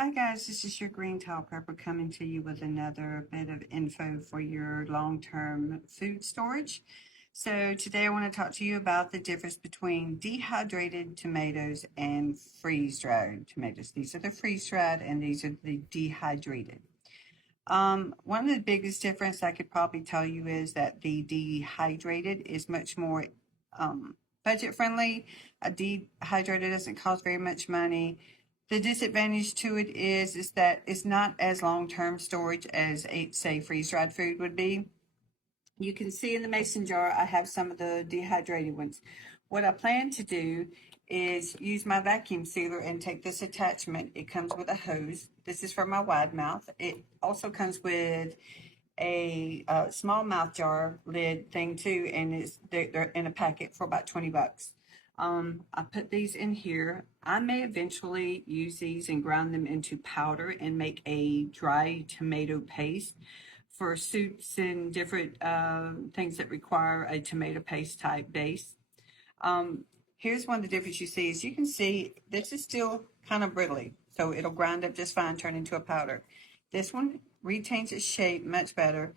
Hi guys, this is your green towel prepper coming to you with another bit of info for your long-term food storage. So today I want to talk to you about the difference between dehydrated tomatoes and freeze-dried tomatoes. These are the freeze-dried and these are the dehydrated. One of the biggest difference I could probably tell you is that the dehydrated is much more budget friendly. A dehydrated doesn't cost very much money. The disadvantage to it is that it's not as long-term storage as say freeze-dried food would be. You can see in the mason jar I have some of the dehydrated ones. What I plan to do is use my vacuum sealer and take this attachment. It comes with a hose. This is for my wide mouth. It also comes with a small mouth jar lid thing too, and they're in a packet for about 20 bucks. I put these in here. I may eventually use these and grind them into powder and make a dry tomato paste for soups and different things that require a tomato paste type base. Here's one of the differences you see is you can see this is still kind of brittly, so it'll grind up just fine, turn into a powder. This one retains its shape much better.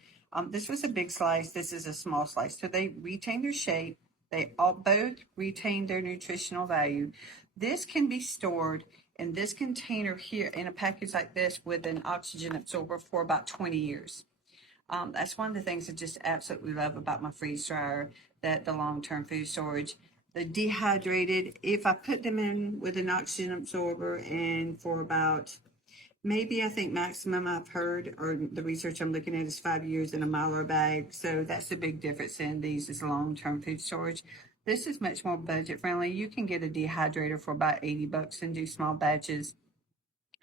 This was a big slice. This is a small slice, so they retain their shape. They both retain their nutritional value. This can be stored in this container here in a package like this with an oxygen absorber for about 20 years. That's one of the things I just absolutely love about my freeze dryer, that the long-term food storage. The dehydrated, if I put them in with an oxygen absorber and for about, maybe I think maximum I've heard, or the research I'm looking at is 5 years in a Mylar bag. So that's the big difference in these is long-term food storage. This is much more budget friendly. You can get a dehydrator for about 80 bucks and do small batches.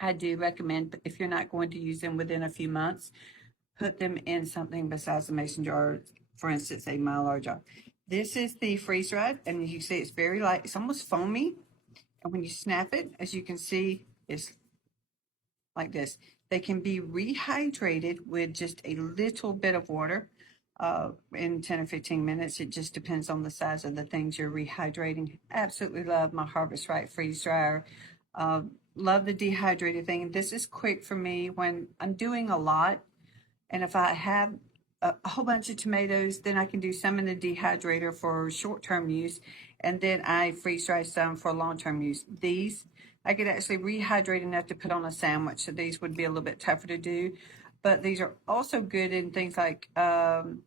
I do recommend, if you're not going to use them within a few months, put them in something besides the mason jar, for instance, a Mylar jar. This is the freeze dried, and you can see it's very light. It's almost foamy. And when you snap it, as you can see, it's like this. They can be rehydrated with just a little bit of water in 10 or 15 minutes. It just depends on the size of the things you're rehydrating. Absolutely love my Harvest Right freeze dryer. Love the dehydrated thing. This is quick for me when I'm doing a lot. And if I have a whole bunch of tomatoes, then I can do some in the dehydrator for short-term use, and then I freeze dry some for long-term use. These, I could actually rehydrate enough to put on a sandwich, so these would be a little bit tougher to do. But these are also good in things like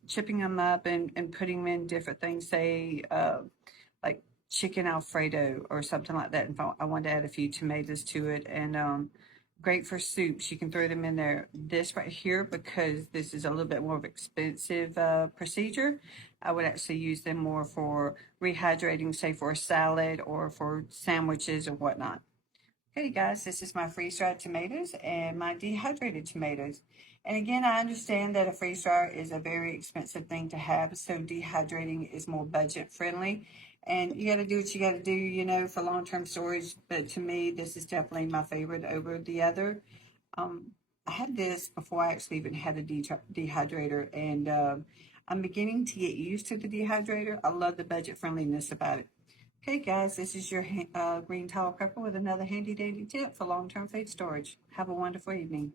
chipping them up and putting them in different things, say like chicken Alfredo or something like that. If I wanted to add a few tomatoes to it, and great for soups. You can throw them in there. This right here, because this is a little bit more of an expensive procedure, I would actually use them more for rehydrating, say for a salad or for sandwiches or whatnot. Okay, guys, this is my freeze-dried tomatoes and my dehydrated tomatoes. And again, I understand that a freeze dryer is a very expensive thing to have, so dehydrating is more budget friendly. And you got to do what you got to do, you know, for long-term storage. But to me, this is definitely my favorite over the other. I had this before I actually even had a dehydrator, and I'm beginning to get used to the dehydrator. I love the budget friendliness about it. Okay, guys, this is your green towel prepper with another handy dandy tip for long-term food storage. Have a wonderful evening.